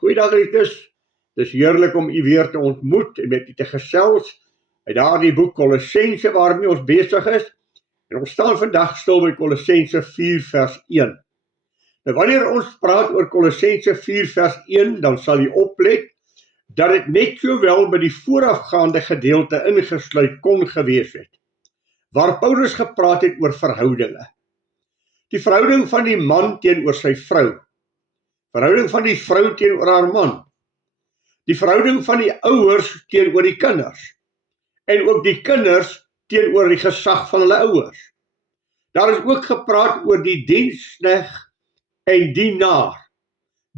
Goeiedag Rikus, het is heerlik om u weer te ontmoet en met u te gesels uit daardie boek Kolossense waarmee ons besig is. En ons staan vandag stil by Kolossense 4 vers 1. Nou wanneer ons praat oor Kolossense 4 vers 1, dan sal u oplet dat dit net sowel by die voorafgaande gedeelte ingesluit kon gewees het, waar Paulus gepraat het oor verhoudinge. Die verhouding van die man teenoor sy vrou, verhouding van die vrou teenoor haar man, die verhouding van die ouers teenoor die kinders, en ook die kinders teenoor die gesag van hulle ouers. Daar is ook gepraat oor die diensknegt en dienaar,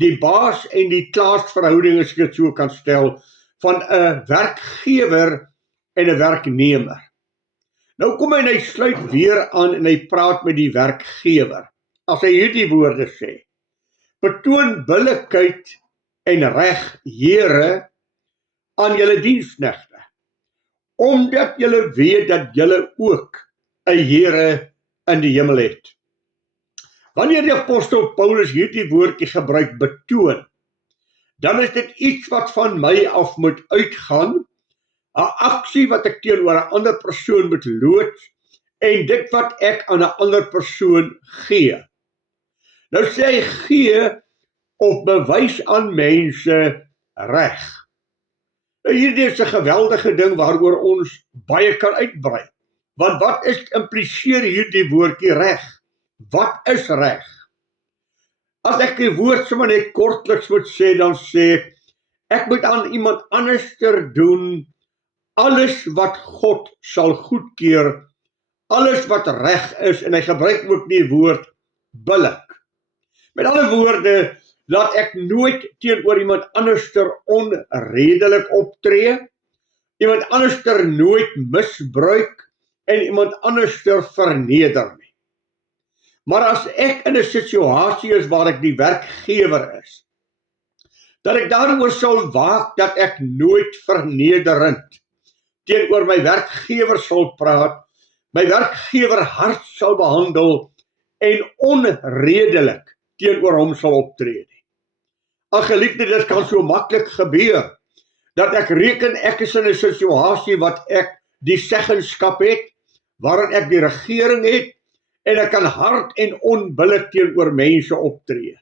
die baas en die klaasverhouding, as ek dit so kan stel, van 'n werkgewer en 'n werknemer. Nou kom hy sluit weer aan en hy praat met die werkgewer, as hy hierdie woorde sê: betoon billikheid en reg, Here, aan julle diensknegte, omdat julle weet dat julle ook 'n Here in die hemel het. Wanneer die apostel Paulus hierdie woordjie gebruik, betoon, dan is dit iets wat van my af moet uitgaan, 'n aksie wat ek teenoor 'n ander persoon moet loods, en dit wat ek aan 'n ander persoon gee. Nou sê hy gee of bewys aan mense reg. Nou hierdie is 'n geweldige ding waaroor ons baie kan uitbrei. Want wat impliseer hierdie woordjie reg? Wat is reg? As ek die woord sommer net kortliks moet sê, dan sê ek moet aan iemand anderster doen alles wat God sal goedkeur, alles wat reg is, en hy gebruik ook die woord billik. Met ander woorde, laat ek nooit teenoor iemand anderster onredelik optree, iemand anderster nooit misbruik en iemand anderster verneder nie. Maar as ek in 'n situasie is waar ek die werkgewer is, dat ek daaroor sal waak dat ek nooit vernederend teenoor my werkgewer sal praat, my werkgewer hard sal behandel en onredelik teenoor hom sal optree nie. Ag geliefde, dit kan so maklik gebeur, dat ek reken ek is in 'n situasie wat ek die seggenskap het, waarin ek die regering het, en ek kan hard en onbillik teenoor mense optree.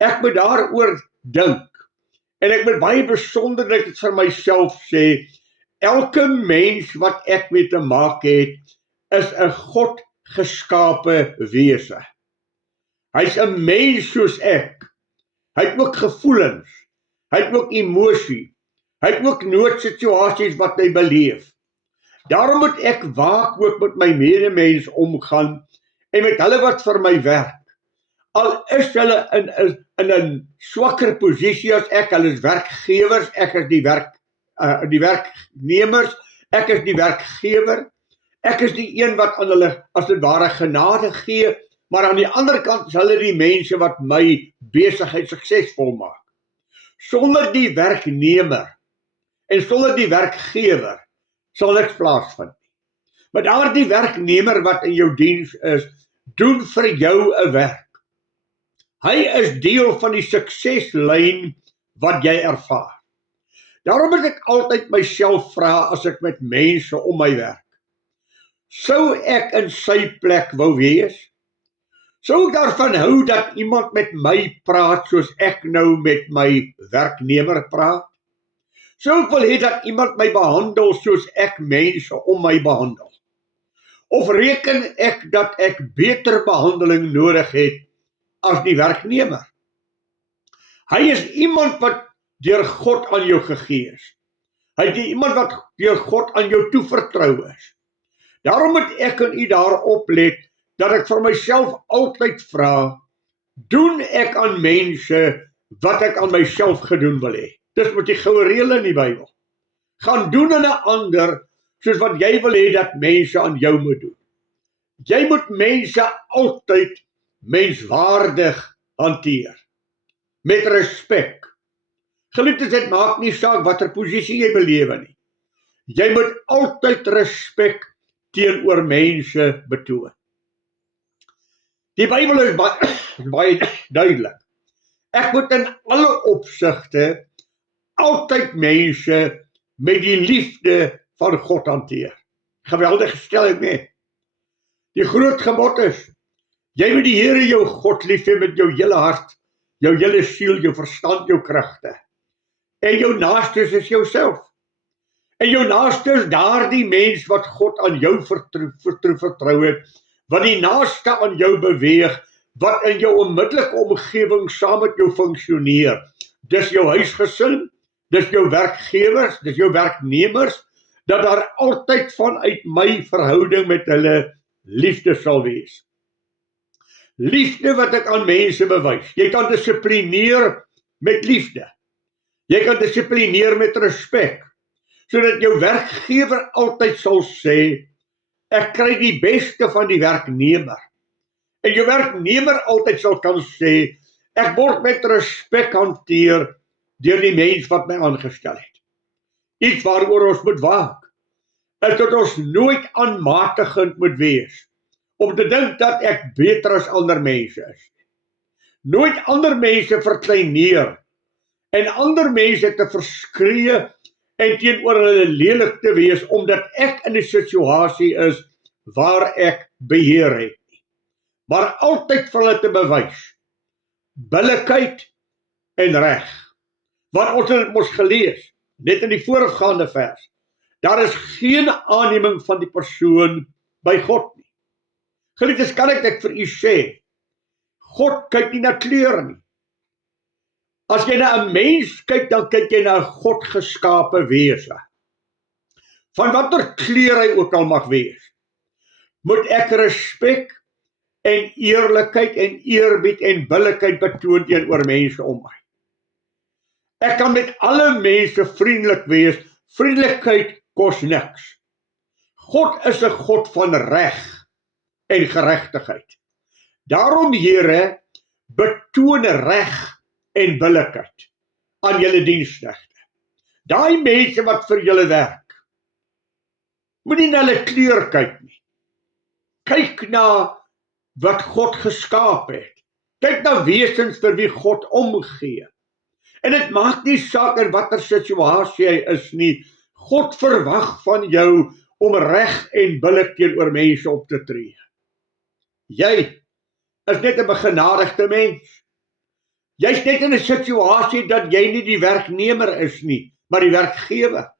Ek moet daaroor dink, en ek moet baie besonderlik vir myself sê, elke mens wat ek mee te maak het, is 'n God geskape wese. Hy's 'n mens soos ek. Hy het ook gevoelens, hy het ook emosie, hy het ook noodsituasies wat hy beleef. Daarom moet ek waak ook met my medemens omgaan, en met hulle wat vir my werk. Al is hulle in 'n swakker posisie as ek, hulle is werkgewers, ek is die werknemers, ek is die werkgewer, ek is die een wat aan hulle as dit ware genade gee, maar aan die ander kant is hulle die mense wat my besigheid suksesvol maak. Sonder die werknemer en sonder die werkgewer sal niks plaasvind. Maar daardie werknemer wat in jou diens is, doen vir jou 'n werk. Hy is deel van die sukseslyn wat jy ervaar. Daarom moet ek altyd myself vra as ek met mense om my werk. Sou ek in sy plek wou wees? Sou ek daarvan hou dat iemand met my praat soos ek nou met my werknemer praat? Sou ek wil hê dat iemand my behandel soos ek mense om my behandel? Of reken ek dat ek beter behandeling nodig het as die werknemer? Hy is iemand wat deur God aan jou gegee is. Hy is iemand wat deur God aan jou toevertrou is. Daarom moet ek en u daarop let, dat ek vir myself altyd vra, doen ek aan mense wat ek aan myself gedoen wil hê? Dis met die goue reël in die Bybel. Gaan doen aan 'n ander, soos wat jy wil hê dat mense aan jou moet doen. Jy moet mense altyd menswaardig hanteer, met respek. Geliefdes, dit maak nie saak watter posisie jy belewe nie. Jy moet altyd respek teenoor mense betoon. Die Bybel is baie duidelik. Ek moet in alle opsigte altyd mense met die liefde van God hanteer. Geweldige stelling, nee. Die groot gebod is, jy moet die Here jou God lief hê met jou hele hart, jou hele siel, jou verstand, jou kragte. En jou naaste is jouself. En jou naaste is daardie mens wat God aan jou vertrou het, wat die naaste aan jou beweeg, wat in jou onmiddellike omgewing saam met jou funksioneer. Dis jou huisgesin, dis jou werkgewers, dis jou werknemers, dat daar altyd vanuit my verhouding met hulle liefde sal wees. Liefde wat ek aan mense bewys. Jy kan dissiplineer met liefde. Jy kan dissiplineer met respek, sodat jou werkgewer altyd sal sê, ek kry die beste van die werknemer. En jou werknemer altyd sal kan sê, ek word met respek hanteer deur die mens wat my aangestel het. Iets waaroor ons moet waak, is dat ons nooit aanmatigend moet wees, om te dink dat ek beter as ander mense is. Nooit ander mense verkleineer, en ander mense te verskree, en teenoor hulle lelik te wees, omdat ek in 'n situasie is, waar ek beheer het. Maar altyd vir hulle te bewys, billikheid en reg. Want ons het mos gelees, net in die voorafgaande vers, daar is geen aanneming van die persoon by God nie. Geliefdes, kan ek dit vir u sê, God kyk nie na kleure nie. As jy na 'n mens kyk, dan kyk jy na 'n God geskape wese. Van watter kleur hy ook al mag wees, moet ek respek en eerlikheid en eerbied en billikheid betoon teenoor mense om my. Ek kan met alle mense vriendelik wees, vriendelikheid kos niks. God is 'n God van reg en geregtigheid. Daarom, Here, betoon reg en billikheid aan julle diensknegte. Daai mense wat vir julle werk, moenie na hulle kleur kyk nie. Kyk na wat God geskaap het. Kyk na wesens vir wie God omgee. En dit maak nie saak in watter situasie hy is nie. God verwag van jou om reg en billik teenoor mense op te tree. Jy is net 'n begenadigde mens. Jy's net in 'n situasie dat jy nie die werknemer is nie, maar die werkgewer.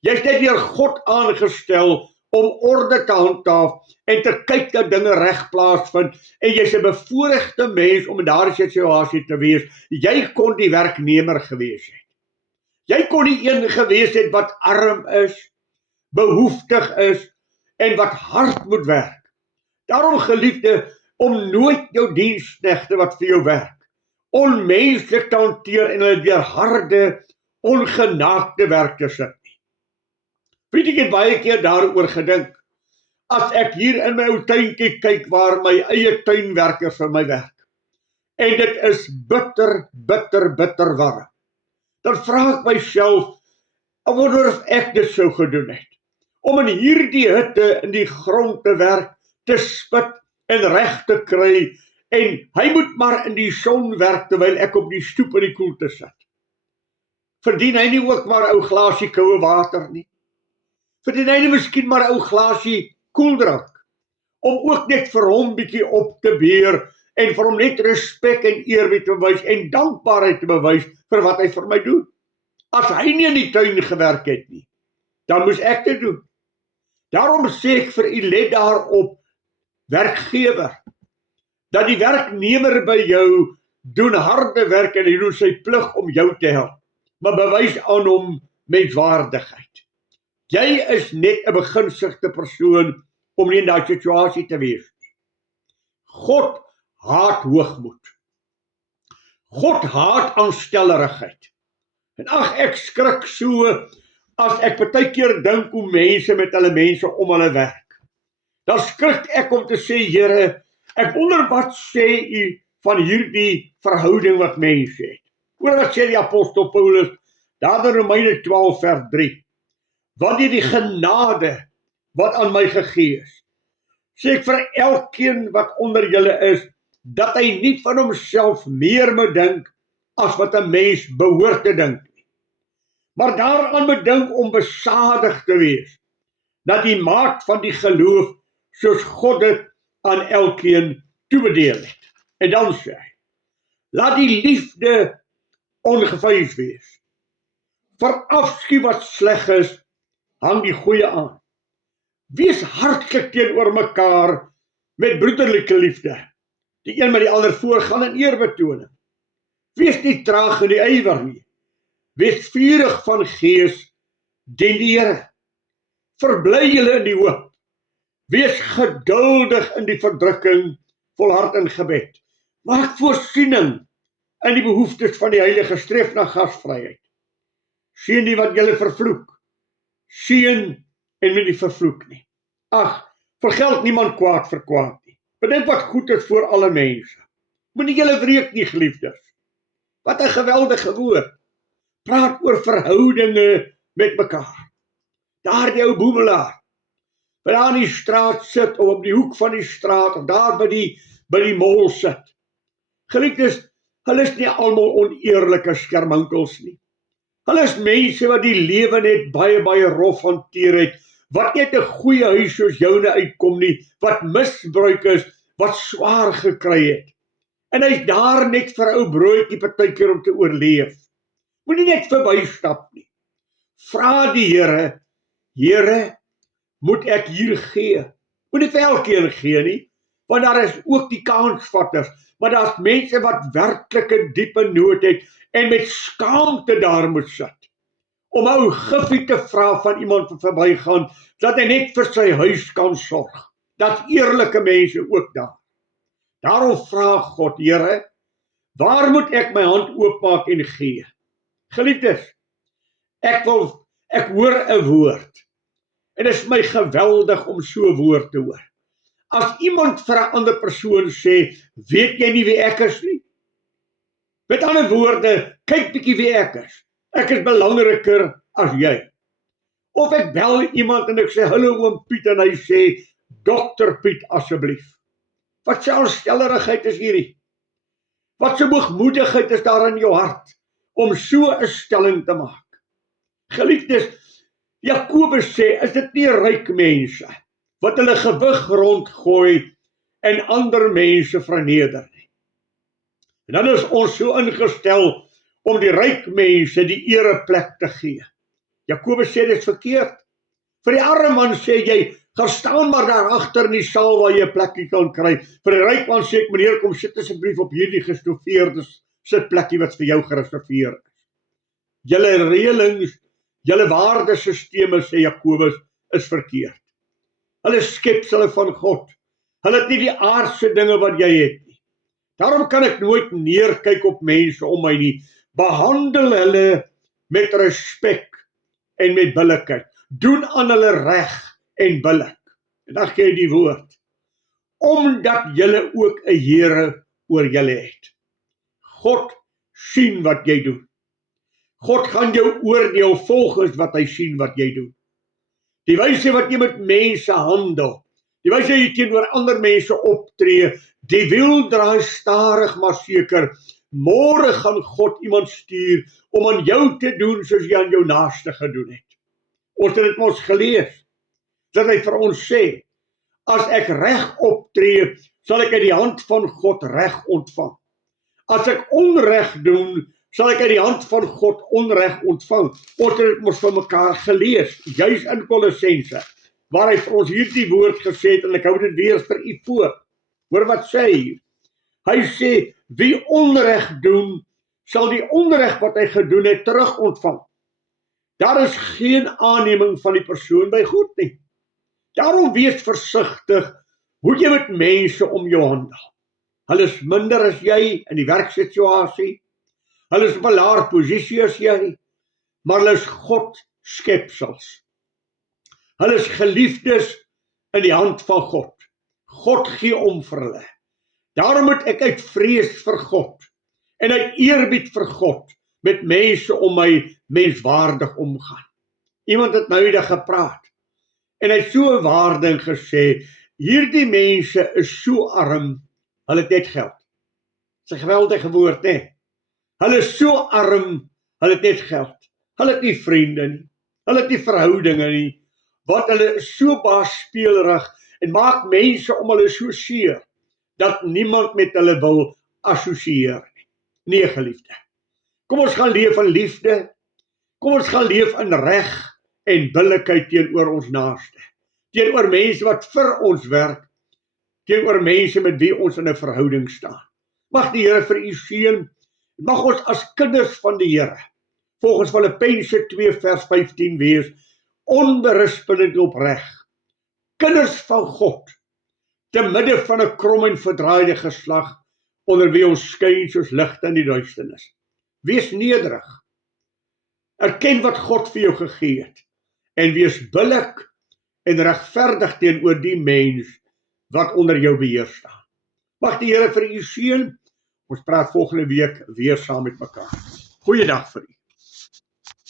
Jy's net deur God aangestel om orde te handhaaf en te kyk dat dinge reg plaasvind, en jy's 'n bevoorregte mens om in daardie situasie te wees. Jy kon die werknemer gewees het. Jy kon die een gewees het wat arm is, behoeftig is en wat hard moet werk. Daarom, geliefde, om nooit jou diensknegte wat vir jou werk onmenslik te hanteer en hulle deur harde, ongenaakte werk te sit nie. Weet ek het baie keer daaroor gedink, as ek hier in my ou tuintjie kyk waar my eie tuinwerkers vir my werk, en dit is bitter, bitter, bitter warm, dan vra ek myself, ek wonder of ek dit sou gedoen het, om in hierdie hitte in die grond te werk, te spit en reg te kry, en hy moet maar in die son werk terwyl ek op die stoep in die koelte sit. Verdien hy nie ook maar ou glasie koue water nie? Verdien hy nie miskien maar ou glasie koeldrank, om ook net vir hom bietjie op te beer, en vir hom net respek en eerbied te bewys, en dankbaarheid te bewys vir wat hy vir my doen. As hy nie in die tuin gewerk het nie, dan moes ek dit doen. Daarom sê ek vir u, let daarop, werkgewer, dat die werknemer by jou doen harde werk en hy doen sy plig om jou te help, maar bewys aan hom menswaardigheid. Jy is net 'n begunstigde persoon om nie in daai situasie te wees. God haat hoogmoed. God haat aanstellerigheid. En ag, ek skrik so as ek baie keer dink hoe mense met hulle mense om hulle werk. Dan skrik ek om te sê, Here, ek wonder wat sê u van hierdie verhouding wat mense het. Hoor wat sê die apostel Paulus, daar in Romeine 12 vers 3. Want die genade wat aan my gegee is, sê ek vir elkeen wat onder julle is, dat hy nie van homself meer moet dink as wat 'n mens behoort te dink nie. Maar daaraan moet dink om besadig te wees, dat die maat van die geloof, soos God dit aan elkeen toebedeel het. En dan sê hy, laat die liefde ongeveinsd wees. Verafskuw wat sleg is, hang die goeie aan. Wees hartlik teenoor mekaar met broederlike liefde, die een met die ander voorgaan in eerbetoning. Wees nie traag in die ywer nie. Wees vurig van gees, dien die Here. Verbly julle in die hoop. Wees geduldig in die verdrukking, volhard in gebed. Maak voorsiening in die behoeftes van die heilige, streef na gasvryheid. Seën die wat julle vervloek. Seën en moet nie vervloek nie. Ag, vergeld niemand kwaad vir kwaad nie. Bedink wat goed is voor alle mense. Moenie julle wreek nie, geliefdes. Wat 'n geweldige woord. Praat oor verhoudinge met mekaar. Daar die ou boemelaar, wat daar in die straat sit, of op die hoek van die straat, of daar by die mol sit. Geliefdes, hulle is nie almal oneerlike skermankels nie. Hulle is mense wat die lewe net baie rof hanteer het, wat net 'n goeie huis soos joune uitkom nie, wat misbruik is, wat swaar gekry het. En hy's daar net vir 'n ou broodjie partykeer om te oorleef. Moenie net verbystap nie. Vra die Here, Here, moet ek hier gee? Moenie vir elkeen gee nie, want daar is ook die kansvatters, maar daar's mense wat werklike diepe nood het en met skaamte daar moet sit. Om 'n ou giffie te vra van iemand wat verbygaan, dat hy net vir sy huis kan sorg. Daar's eerlike mense ook daar. Daarom vra God, Here, waar moet ek my hand oopmaak en gee? Geliefdes, ek hoor 'n woord. En dit is my geweldig om so 'n woord te hoor. As iemand vir 'n ander persoon sê, weet jy nie wie ek is nie? Met ander woorde, kyk bietjie wie ek is. Ek is belangriker as jy. Of ek bel iemand en ek sê, hallo oom Piet, en hy sê, dokter Piet asseblief. Wat selfstellerigheid is hierdie? Wat 'n hoogmoedigheid is daar in jou hart om so 'n stelling te maak? Geliefdes, Jakobus sê, is dit nie ryk mense wat hulle gewig rondgooi en ander mense verneder nie. En dan is ons so ingestel om die ryk mense die ereplek te gee. Jakobus sê dit is verkeerd. Vir die arme man sê jy, gaan staan maar daar agter in die saal waar jy 'n plekkie kan kry. Vir die ryk man sê ek, meneer, kom sit asseblief op hierdie gestofeerde sitplekkie wat vir jou gereserveer is. Julle reëlings, julle waardesisteme, sê Jakobus, is verkeerd. Hulle is skepsels van God. Hulle het nie die aardse dinge wat jy het nie. Daarom kan ek nooit neerkyk op mense om my nie. Behandel hulle met respek en met billikheid. Doen aan hulle reg en billik. En dan gee hy die woord. Omdat julle ook 'n Here oor julle het. God sien wat jy doen. God gaan jou oordeel volgens wat hy sien wat jy doen. Die wyse wat jy met mense handel, die wyse jy teenoor ander mense optree, die wiel draai stadig maar seker. Môre gaan God iemand stuur om aan jou te doen soos jy aan jou naaste gedoen het. Ons het dit mos gelees, dat hy vir ons sê, as ek reg optree, sal ek uit die hand van God reg ontvang. As ek onreg doen, sal ek uit die hand van God onreg ontvang. Ons het dit mos vir mekaar gelees, juis in Kolossense, waar hy vir ons hierdie woord gesê het, en ek hou dit weer vir u voor. Hoor wat sê hy? Hy sê, wie onreg doen, sal die onreg wat hy gedoen het terug ontvang. Daar is geen aanneming van die persoon by God nie. Daarom wees versigtig hoe jy met mense om jou handel. Hulle is minder as jy in die werksituasie. Hulle is op 'n laer posisie as jy, maar hulle is God skepsels. Hulle is geliefdes in die hand van God. God gee om vir hulle. Daarom moet ek uit vrees vir God en uit eerbied vir God met mense om my menswaardig omgaan. Iemand het nou eendag gepraat en hy het so 'n waarde gesê, hierdie mense is so arm, hulle het net geld. Dis 'n geweldige woord, né? Hulle is so arm, hulle het net geld. Hulle het nie vriende nie. Hulle het nie verhoudinge nie. Want hulle is so baaspeelerig en maak mense om hulle so seer, dat niemand met hulle wil assosieer nie. Nee, geliefde. Kom ons gaan leef in liefde. Kom ons gaan leef in reg en billikheid teenoor ons naaste. Teenoor mense wat vir ons werk. Teenoor mense met wie ons in 'n verhouding staan. Mag die Here vir u seën. Mag ons as kinders van die Here, volgens Filippense 2 vers 15 wees, onberispelijk opreg. Kinders van God, te midde van 'n krom en verdraaide geslag, onder wie ons skyn soos ligte in die duisternis. Wees nederig. Erken wat God vir jou gegee het. En wees billik en regverdig teenoor die mens wat onder jou beheer staan. Mag die Here vir u seën. Ons praat volgende week weer saam met mekaar. Goeiedag vir u.